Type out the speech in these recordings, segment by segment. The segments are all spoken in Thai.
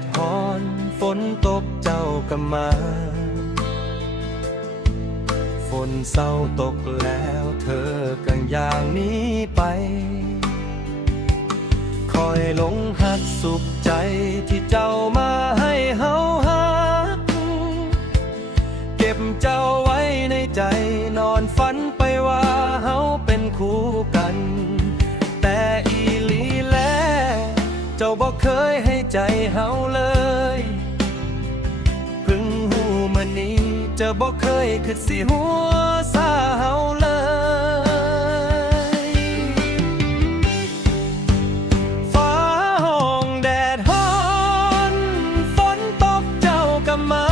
ดฮ้อนฝนตกเจ้าก็มาฝนเศร้าตกแล้วเธอก็อย่างนี้ไปคอยหลงหักสุขใจที่เจ้ามาให้เฮาฮักเก็บเจ้าไว้ในใจนอนฝันไปว่าเฮาเป็นคู่กันแต่อีหลีแล้วเจ้าบอกเคยให้ใจเฮาเลยเพิ่งหูมื้อนี้เจ้าบอกเคยคิดสิหัวซาเฮาเลยฟ้าห้องแดดฮ้อนฝนตกเจ้าก็มา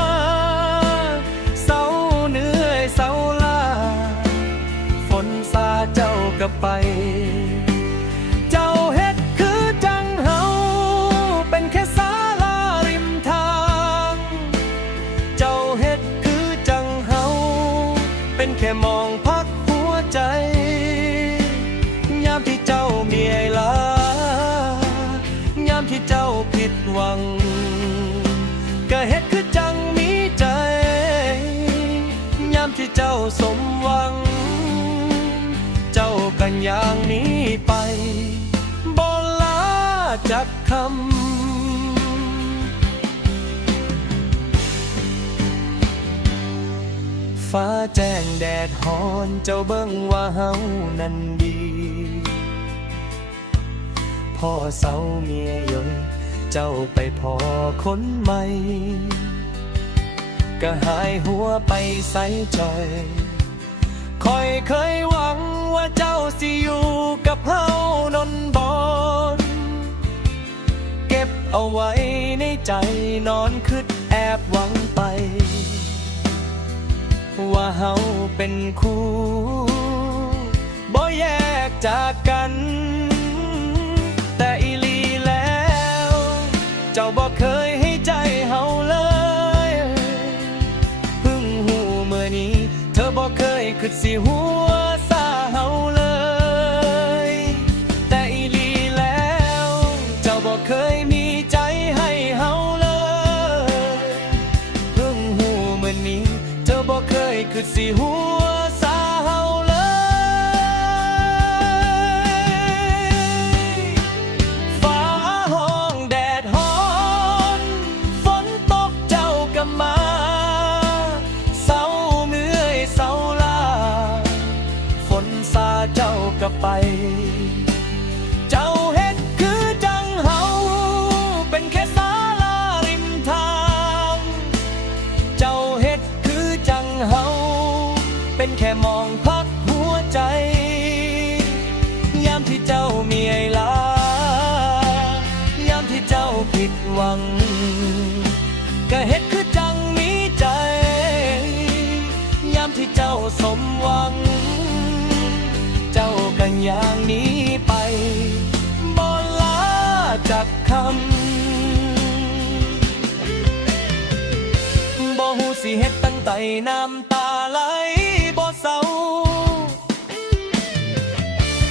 เศร้าเหนื่อยเศร้าล้าฝนซาเจ้าก็ไปเจ้าเฮ็ดคือจังเฮาเป็นแค่ศาลาริมทางเจ้าเฮ็ดคือจังเฮาเป็นแค่มองพักหัวใจยามที่เจ้ามีไอ้ลายามที่เจ้าผิดหวังก็เฮ็ดคือจังมีใจยามที่เจ้าสมหวังเจ้ากันอย่างนี้ไปบ่ลาจักคำฟ้าแจ้งแดดฮ้อนเจ้าเบิ่งว่าเฮานั้นดีพ่อเศร้าเมียยนเจ้าไปพอคนใหม่ก็หายหัวไปใส่จอยคอยเคยหวังว่าเจ้าสิอยู่กับเฮานนบอนเก็บเอาไว้ในใจนอนคิดแอบหวังไปว่าเฮาเป็นคู่บ่แยกจากกันแต่อีหลีแล้วเจ้าบ่เคยให้ใจเฮาเลยเพิ่งหูเมื่อนี้เธอบ่เคยคิดสิหัวซาเฮาเลยแต่อีหลีแล้วเจ้าบ่เคยมีใจให้เฮาเลยเพิ่งหูเมื่อนี้เธอบ่เคยคิดสิหัวซาเฮาเลยฟ้าห้องแดดฮ้อนฝนตกเจ้าก็มาเศร้าเหนื่อยเศร้าล้าฝนซาเจ้าก็ไปเจ้าเฮ็ดคือจังเฮาเป็นแค่ศาลาริมทางเจ้าเฮ็ดคือจังเฮาเป็นแค่มองพักหัวใจยามที่เจ้ามีไอ้ลายามที่เจ้าผิดหวังก็เฮ็ดคือจังมีใจยามที่เจ้าสมหวังเจ้ากันอย่างนี้ไปบ่ลาจากคำบ่ฮู้สิเฮ็ดตั้งแต่น้ำตาไหลบ่เศร้า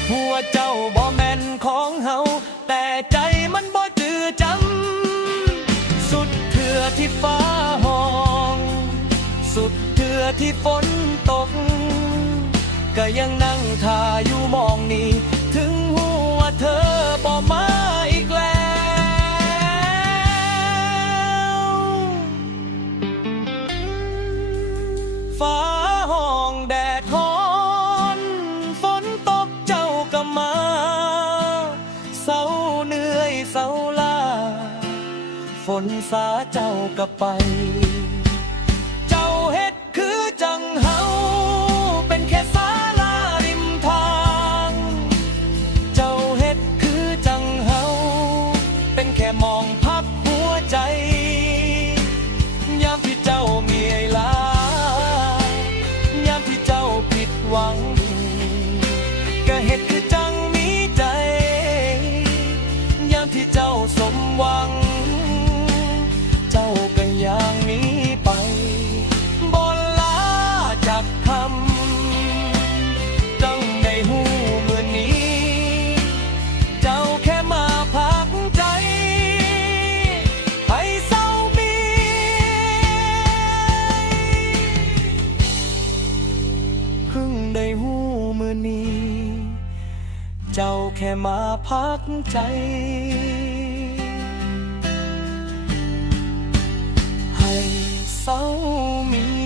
หัวเจ้าบ่แม่นของเฮาแต่ใจมันบ่จือจำสุดเถื่อที่ฟ้าห้องสุดเถื่อที่ฝนตกก็ยังนั่งท่าอยู่มองนี่ถึงหัวเธอบ่มาอีกแล้วฟ้าห้องแดดฮ้อนฝนตกเจ้าก็มาเศร้าเหนื่อยเศร้าล้าฝนสาเจ้าก็ไปเจ้าเฮ็ดคือจังเฮาเป็นแค่ศาลาริมทางเจ้าเฮ็ดคือจังเฮาเป็นแค่มองพักหัวใจยามที่เจ้ามีไอ้ลายามที่เจ้าผิดหวังก็เฮ็ดคือจังมีใจยามที่เจ้าสมหวังเจ้าก็อย่างนี้ไปบ่ลาจากคำจังในหูมื้อนี้เจ้าแค่มาพักใจ มาพักใจ ให้เศร้ามี